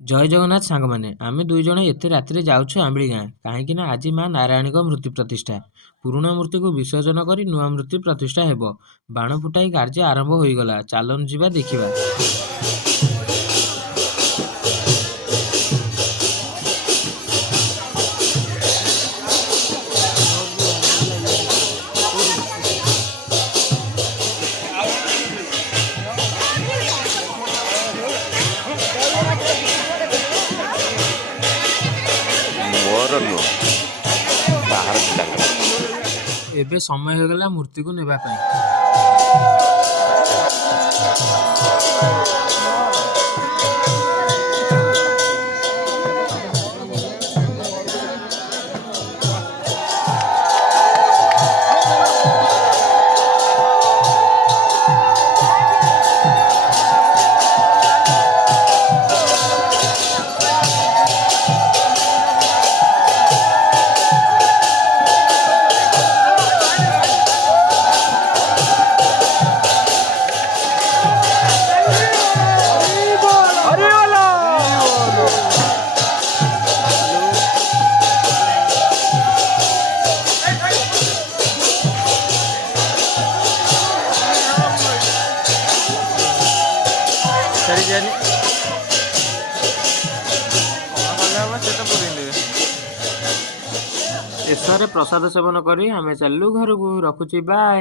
ଜୟ ଜଗନ୍ନାଥ ସାଙ୍ଗମାନେ। ଆମେ ଦୁଇ ଜଣ ଏତେ ରାତିରେ ଯାଉଛୁ ଆମ୍ବିଳି ଗାଁ, କାହିଁକି ନା ଆଜି ମା ନାରାୟଣୀଙ୍କ ମୂର୍ତ୍ତି ପ୍ରତିଷ୍ଠା। ପୁରୁଣା ମୂର୍ତ୍ତିକୁ ବିସର୍ଜନ କରି ନୂଆ ମୂର୍ତ୍ତି ପ୍ରତିଷ୍ଠା ହେବ। ବାଣ ଫୁଟାଇ କାର୍ଯ୍ୟ ଆରମ୍ଭ ହୋଇଗଲା। ଚାଲନ୍ତୁ ଯିବା ଦେଖିବା। ମୋର ନୁହଁ, ବାହାର ପିଲାଙ୍କର। ଏବେ ସମୟ ହୋଇଗଲା ମୂର୍ତ୍ତିକୁ ନେବା ପାଇଁ। ଶେଷରେ ପ୍ରସାଦ ସେବନ କରି ଆମେ ଚାଲିଲୁ ଘରକୁ। ରଖୁଛି, ବାଏ।